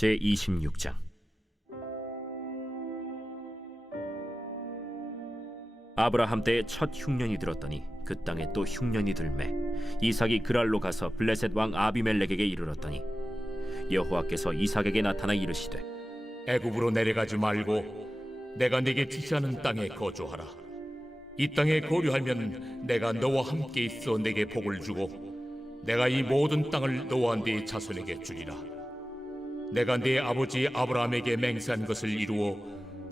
제26장. 아브라함 때에 첫 흉년이 들었더니 그 땅에 또 흉년이 들매 이삭이 그랄로 가서 블레셋 왕 아비멜렉에게 이르렀더니 여호와께서 이삭에게 나타나 이르시되 애굽으로 내려가지 말고 내가 네게 지시하는 땅에 거주하라. 이 땅에 거류하면 내가 너와 함께 있어 네게 복을 주고 내가 이 모든 땅을 너와 네 자손에게 주리라. 내가 네 아버지 아브라함에게 맹세한 것을 이루어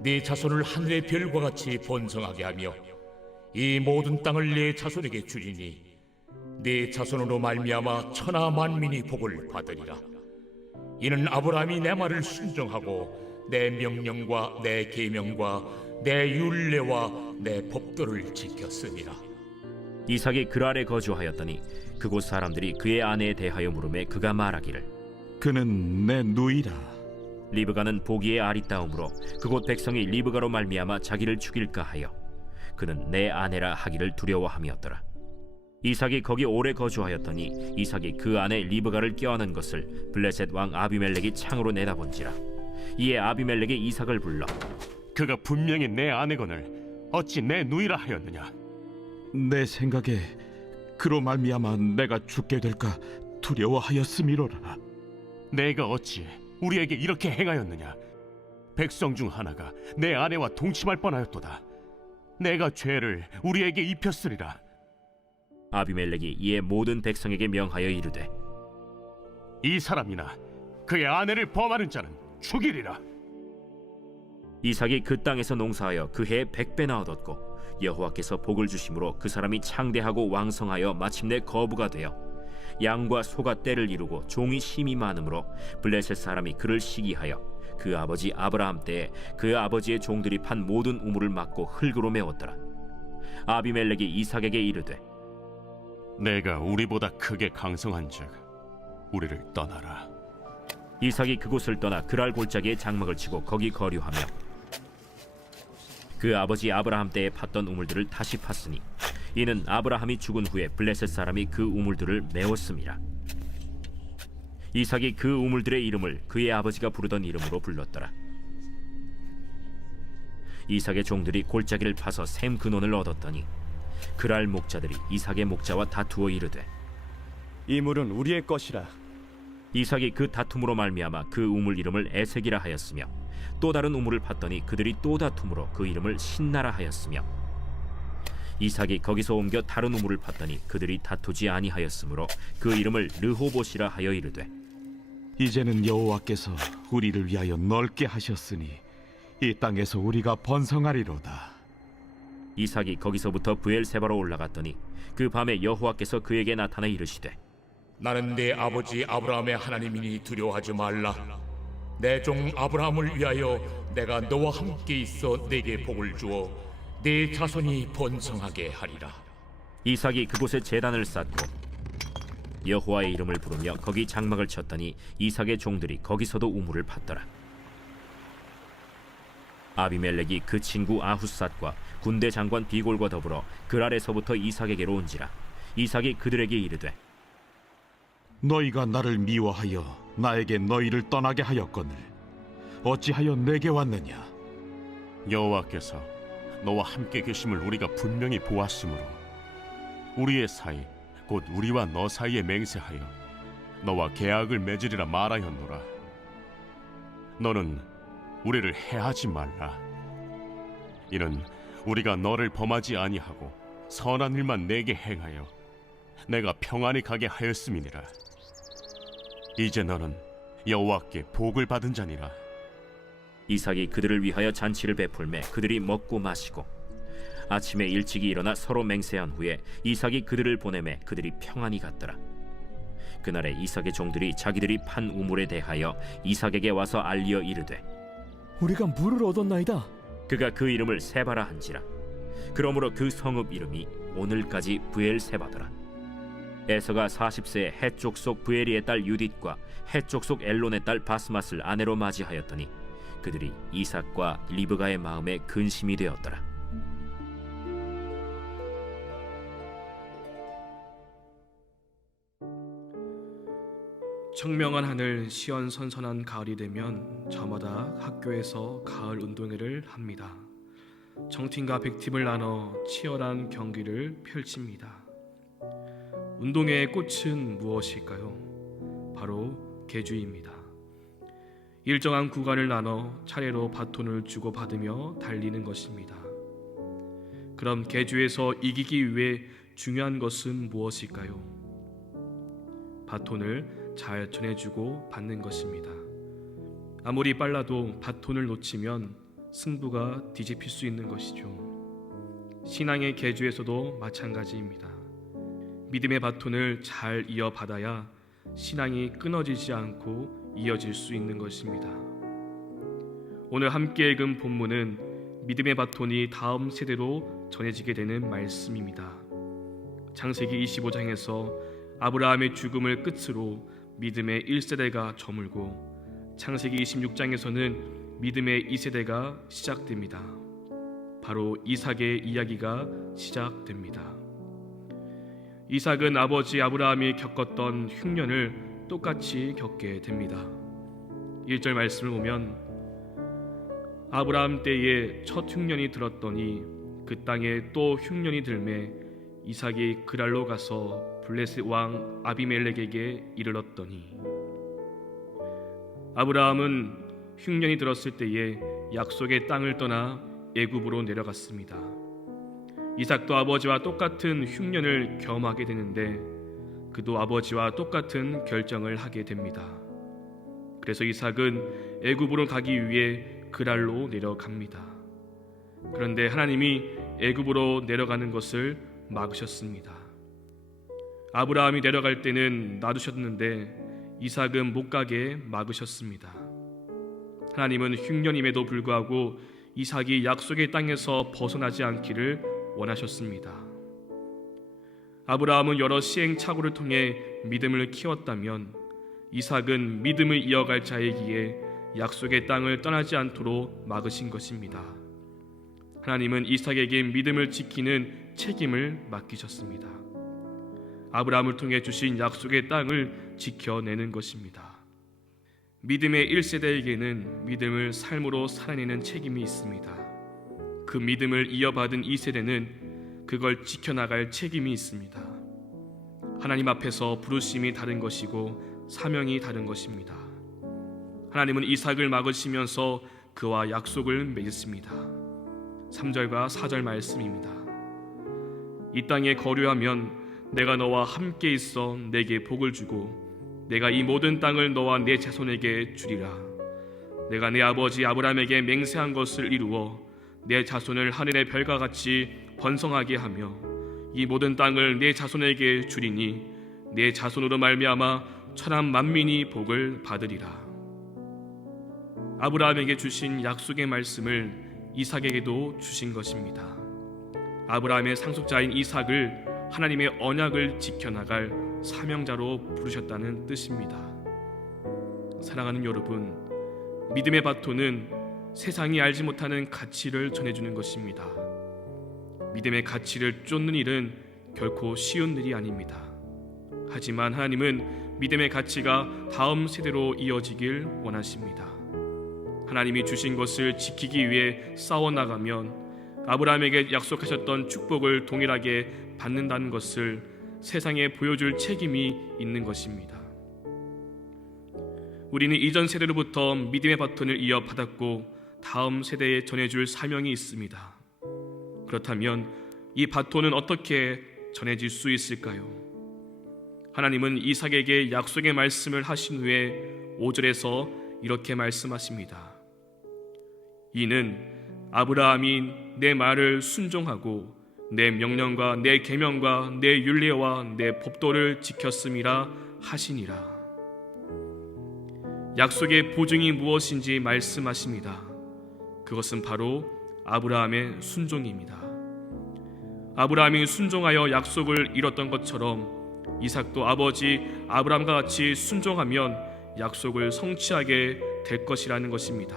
네 자손을 하늘의 별과 같이 번성하게 하며 이 모든 땅을 네 자손에게 주리니 네 자손으로 말미암아 천하 만민이 복을 받으리라. 이는 아브라함이 내 말을 순종하고 내 명령과 내 계명과 내 율례와 내 법도를 지켰으니라. 이삭이 그랄에 거주하였더니 그곳 사람들이 그의 아내에 대하여 물으매 그가 말하기를 그는 내 누이라. 리브가는 보기에 아리따움으로 그곳 백성이 리브가로 말미암아 자기를 죽일까 하여 그는 내 아내라 하기를 두려워함이었더라. 이삭이 거기 오래 거주하였더니 이삭이 그 아내 리브가를 껴안은 것을 블레셋 왕 아비멜렉이 창으로 내다본지라. 이에 아비멜렉이 이삭을 불러 그가 분명히 내 아내거늘 어찌 내 누이라 하였느냐? 내 생각에 그로 말미암아 내가 죽게 될까 두려워하였음이로라. 내가 어찌 우리에게 이렇게 행하였느냐? 백성 중 하나가 내 아내와 동침할 뻔하였도다. 내가 죄를 우리에게 입혔으리라. 아비멜렉이 이에 모든 백성에게 명하여 이르되 이 사람이나 그의 아내를 범하는 자는 죽이리라. 이삭이 그 땅에서 농사하여 그 해에 100배나 얻었고 여호와께서 복을 주심으로 그 사람이 창대하고 왕성하여 마침내 거부가 되어 양과 소가 떼를 이루고 종이 심이 많으므로 블레셋 사람이 그를 시기하여 그 아버지 아브라함 때에 그 아버지의 종들이 판 모든 우물을 막고 흙으로 메웠더라. 아비멜렉이 이삭에게 이르되 내가 우리보다 크게 강성한즉 우리를 떠나라. 이삭이 그곳을 떠나 그랄 골짜기에 장막을 치고 거기 거류하며 그 아버지 아브라함 때에 팠던 우물들을 다시 팠으니 이는 아브라함이 죽은 후에 블레셋 사람이 그 우물들을 메웠음이라. 이삭이 그 우물들의 이름을 그의 아버지가 부르던 이름으로 불렀더라. 이삭의 종들이 골짜기를 파서 샘 근원을 얻었더니 그랄 목자들이 이삭의 목자와 다투어 이르되 이 물은 우리의 것이라. 이삭이 그 다툼으로 말미암아 그 우물 이름을 에색이라 하였으며 또 다른 우물을 팠더니 그들이 또 다툼으로 그 이름을 신나라 하였으며 이삭이 거기서 옮겨 다른 우물을 팠더니 그들이 다투지 아니하였으므로 그 이름을 르호봇이라 하여 이르되 이제는 여호와께서 우리를 위하여 넓게 하셨으니 이 땅에서 우리가 번성하리로다. 이삭이 거기서부터 브엘세바로 올라갔더니 그 밤에 여호와께서 그에게 나타나 이르시되 나는 네 아버지 아브라함의 하나님이니 두려워하지 말라. 내 종 아브라함을 위하여 내가 너와 함께 있어 네게 복을 주어 네 자손이 번성하게 하리라. 이삭이 그곳에 제단을 쌓고 여호와의 이름을 부르며 거기 장막을 쳤더니 이삭의 종들이 거기서도 우물을 팠더라. 아비멜렉이 그 친구 아훗삿과 군대 장관 비골과 더불어 그랄에서부터 이삭에게로 온지라. 이삭이 그들에게 이르되 너희가 나를 미워하여 나에게 너희를 떠나게 하였거늘 어찌하여 내게 왔느냐? 여호와께서 너와 함께 계심을 우리가 분명히 보았으므로 우리의 사이 곧 우리와 너 사이에 맹세하여 너와 계약을 맺으리라 말하였노라. 너는 우리를 해하지 말라. 이는 우리가 너를 범하지 아니하고 선한 일만 내게 행하여 내가 평안히 가게 하였음이니라. 이제 너는 여호와께 복을 받은 자니라. 이삭이 그들을 위하여 잔치를 베풀매 그들이 먹고 마시고 아침에 일찍이 일어나 서로 맹세한 후에 이삭이 그들을 보내매 그들이 평안히 갔더라. 그날에 이삭의 종들이 자기들이 판 우물에 대하여 이삭에게 와서 알리어 이르되 우리가 물을 얻었나이다. 그가 그 이름을 세바라 한지라. 그러므로 그 성읍 이름이 오늘까지 브엘세바더라. 에서가 40세에 해쪽 속 브에리의 딸 유딧과 해쪽 속 엘론의 딸 바스맛을 아내로 맞이하였더니 그들이 이삭과 리브가의 마음에 근심이 되었더라. 청명한 하늘, 시원선선한 가을이 되면 저마다 학교에서 가을 운동회를 합니다. 청팀과 백팀을 나눠 치열한 경기를 펼칩니다. 운동회의 꽃은 무엇일까요? 바로 계주입니다. 일정한 구간을 나눠 차례로 바톤을 주고받으며 달리는 것입니다. 그럼 계주에서 이기기 위해 중요한 것은 무엇일까요? 바톤을 잘 전해주고 받는 것입니다. 아무리 빨라도 바톤을 놓치면 승부가 뒤집힐 수 있는 것이죠. 신앙의 계주에서도 마찬가지입니다. 믿음의 바톤을 잘 이어받아야 신앙이 끊어지지 않고 이어질 수 있는 것입니다. 오늘 함께 읽은 본문은 믿음의 바톤이 다음 세대로 전해지게 되는 말씀입니다. 창세기 25장에서 아브라함의 죽음을 끝으로 믿음의 1세대가 저물고, 창세기 26장에서는 믿음의 2세대가 시작됩니다. 바로 이삭의 이야기가 시작됩니다. 이삭은 아버지 아브라함이 겪었던 흉년을 똑같이 겪게 됩니다. 1절 말씀을 보면 아브라함 때에 첫 흉년이 들었더니 그 땅에 또 흉년이 들매 이삭이 그랄로 가서 블레셋 왕 아비멜렉에게 이르렀더니, 아브라함은 흉년이 들었을 때에 약속의 땅을 떠나 애굽으로 내려갔습니다. 이삭도 아버지와 똑같은 흉년을 경험하게 되는데 그도 아버지와 똑같은 결정을 하게 됩니다. 그래서 이삭은 애굽으로 가기 위해 그랄로 내려갑니다. 그런데 하나님이 애굽으로 내려가는 것을 막으셨습니다. 아브라함이 내려갈 때는 놔두셨는데 이삭은 못 가게 막으셨습니다. 하나님은 흉년임에도 불구하고 이삭이 약속의 땅에서 벗어나지 않기를 원하셨습니다. 아브라함은 여러 시행착오를 통해 믿음을 키웠다면 이삭은 믿음을 이어갈 자이기에 약속의 땅을 떠나지 않도록 막으신 것입니다. 하나님은 이삭에게 믿음을 지키는 책임을 맡기셨습니다. 아브라함을 통해 주신 약속의 땅을 지켜내는 것입니다. 믿음의 1세대에게는 믿음을 삶으로 살아내는 책임이 있습니다. 그 믿음을 이어받은 2세대는 그걸 지켜나갈 책임이 있습니다. 하나님 앞에서 부르심이 다른 것이고 사명이 다른 것입니다. 하나님은 이삭을 막으시면서 그와 약속을 맺었습니다. 3절과 4절 말씀입니다. 이 땅에 거류하면 내가 너와 함께 있어 내게 복을 주고 내가 이 모든 땅을 너와 내 자손에게 주리라. 내가 내 아버지 아브라함에게 맹세한 것을 이루어 내 자손을 하늘의 별과 같이 번성하게 하며 이 모든 땅을 내 자손에게 주리니 내 자손으로 말미암아 천한 만민이 복을 받으리라. 아브라함에게 주신 약속의 말씀을 이삭에게도 주신 것입니다. 아브라함의 상속자인 이삭을 하나님의 언약을 지켜나갈 사명자로 부르셨다는 뜻입니다. 사랑하는 여러분, 믿음의 바톤은 세상이 알지 못하는 가치를 전해주는 것입니다. 믿음의 가치를 쫓는 일은 결코 쉬운 일이 아닙니다. 하지만 하나님은 믿음의 가치가 다음 세대로 이어지길 원하십니다. 하나님이 주신 것을 지키기 위해 싸워나가면 아브라함에게 약속하셨던 축복을 동일하게 받는다는 것을 세상에 보여줄 책임이 있는 것입니다. 우리는 이전 세대로부터 믿음의 바톤을 이어받았고 다음 세대에 전해줄 사명이 있습니다. 그렇다면 이 바톤은 어떻게 전해질 수 있을까요? 하나님은 이삭에게 약속의 말씀을 하신 후에 5절에서 이렇게 말씀하십니다. 이는 아브라함이 내 말을 순종하고 내 명령과 내 계명과 내 율례와 내 법도를 지켰음이라 하시니라. 약속의 보증이 무엇인지 말씀하십니다. 그것은 바로 아브라함의 순종입니다. 아브라함이 순종하여 약속을 이뤘던 것처럼 이삭도 아버지 아브라함과 같이 순종하면 약속을 성취하게 될 것이라는 것입니다.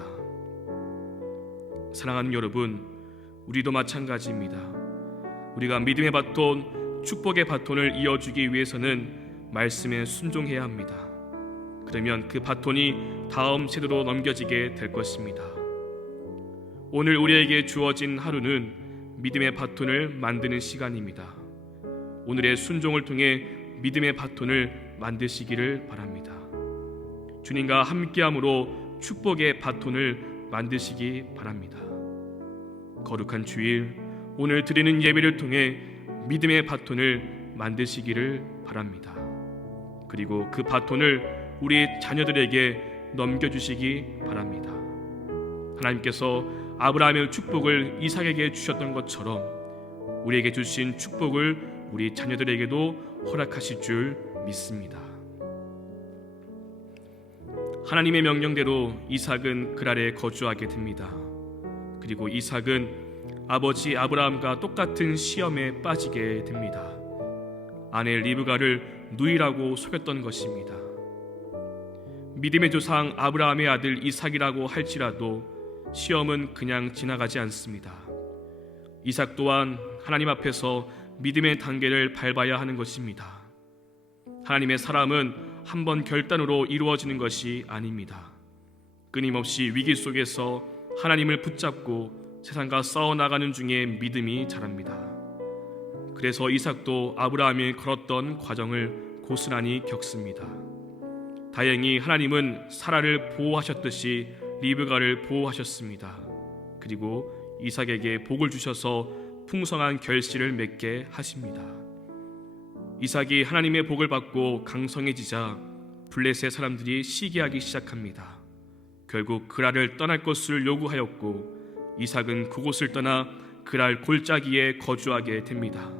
사랑하는 여러분, 우리도 마찬가지입니다. 우리가 믿음의 바톤, 축복의 바톤을 이어주기 위해서는 말씀에 순종해야 합니다. 그러면 그 바톤이 다음 세대로 넘겨지게 될 것입니다. 오늘 우리에게 주어진 하루는 믿음의 바톤을 만드는 시간입니다. 오늘의 순종을 통해 믿음의 바톤을 만드시기를 바랍니다. 주님과 함께함으로 축복의 바톤을 만드시기 바랍니다. 거룩한 주일, 오늘 드리는 예배를 통해 믿음의 바톤을 만드시기를 바랍니다. 그리고 그 바톤을 우리 자녀들에게 넘겨주시기 바랍니다. 하나님께서 아브라함의 축복을 이삭에게 주셨던 것처럼 우리에게 주신 축복을 우리 자녀들에게도 허락하실 줄 믿습니다. 하나님의 명령대로 이삭은 그랄에 거주하게 됩니다. 그리고 이삭은 아버지 아브라함과 똑같은 시험에 빠지게 됩니다. 아내 리브가를 누이라고 속였던 것입니다. 믿음의 조상 아브라함의 아들 이삭이라고 할지라도 시험은 그냥 지나가지 않습니다. 이삭 또한 하나님 앞에서 믿음의 단계를 밟아야 하는 것입니다. 하나님의 사람은 한 번 결단으로 이루어지는 것이 아닙니다. 끊임없이 위기 속에서 하나님을 붙잡고 세상과 싸워나가는 중에 믿음이 자랍니다. 그래서 이삭도 아브라함이 걸었던 과정을 고스란히 겪습니다. 다행히 하나님은 사라를 보호하셨듯이 리브가를 보호하셨습니다. 그리고 이삭에게 복을 주셔서 풍성한 결실을 맺게 하십니다. 이삭이 하나님의 복을 받고 강성해지자 블레셋 사람들이 시기하기 시작합니다. 결국 그랄을 떠날 것을 요구하였고 이삭은 그곳을 떠나 그랄 골짜기에 거주하게 됩니다.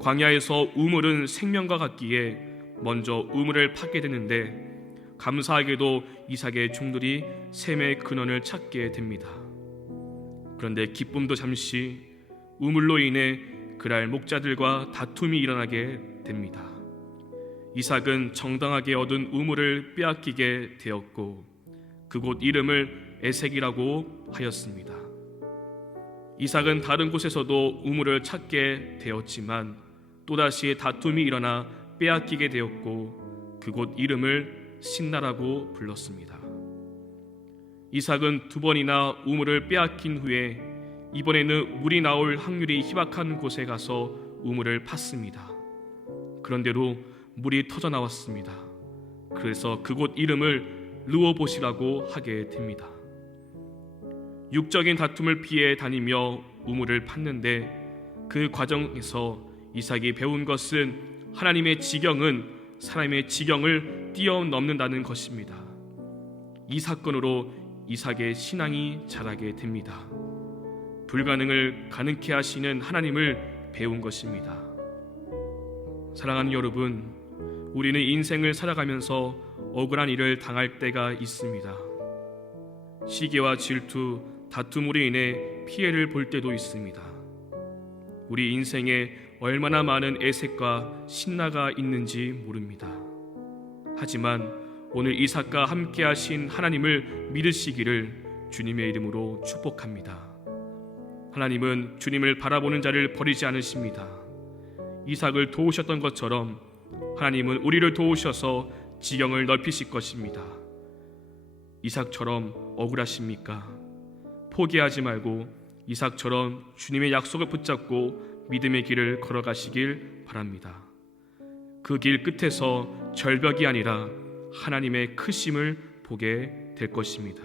광야에서 우물은 생명과 같기에 먼저 우물을 파게 되는데 감사하게도 이삭의 종들이 샘의 근원을 찾게 됩니다. 그런데 기쁨도 잠시, 우물로 인해 그랄 목자들과 다툼이 일어나게 됩니다. 이삭은 정당하게 얻은 우물을 빼앗기게 되었고 그곳 이름을 에색이라고 하였습니다. 이삭은 다른 곳에서도 우물을 찾게 되었지만 또다시 다툼이 일어나 빼앗기게 되었고 그곳 이름을 신나라고 불렀습니다. 이삭은 2번이나 우물을 빼앗긴 후에 이번에는 물이 나올 확률이 희박한 곳에 가서 우물을 팠습니다. 그런데도 물이 터져 나왔습니다. 그래서 그곳 이름을 르호봇이라고 하게 됩니다. 육적인 다툼을 피해 다니며 우물을 팠는데 그 과정에서 이삭이 배운 것은 하나님의 지경은 사람의 지경을 뛰어넘는다는 것입니다. 이 사건으로 이삭의 신앙이 자라게 됩니다. 불가능을 가능케 하시는 하나님을 배운 것입니다. 사랑하는 여러분, 우리는 인생을 살아가면서 억울한 일을 당할 때가 있습니다. 시기와 질투, 다툼으로 인해 피해를 볼 때도 있습니다. 우리 인생에 얼마나 많은 애색과 신나가 있는지 모릅니다. 하지만 오늘 이삭과 함께 하신 하나님을 믿으시기를 주님의 이름으로 축복합니다. 하나님은 주님을 바라보는 자를 버리지 않으십니다. 이삭을 도우셨던 것처럼 하나님은 우리를 도우셔서 지경을 넓히실 것입니다. 이삭처럼 억울하십니까? 포기하지 말고 이삭처럼 주님의 약속을 붙잡고 믿음의 길을 걸어가시길 바랍니다. 그 길 끝에서 절벽이 아니라 하나님의 크심을 보게 될 것입니다.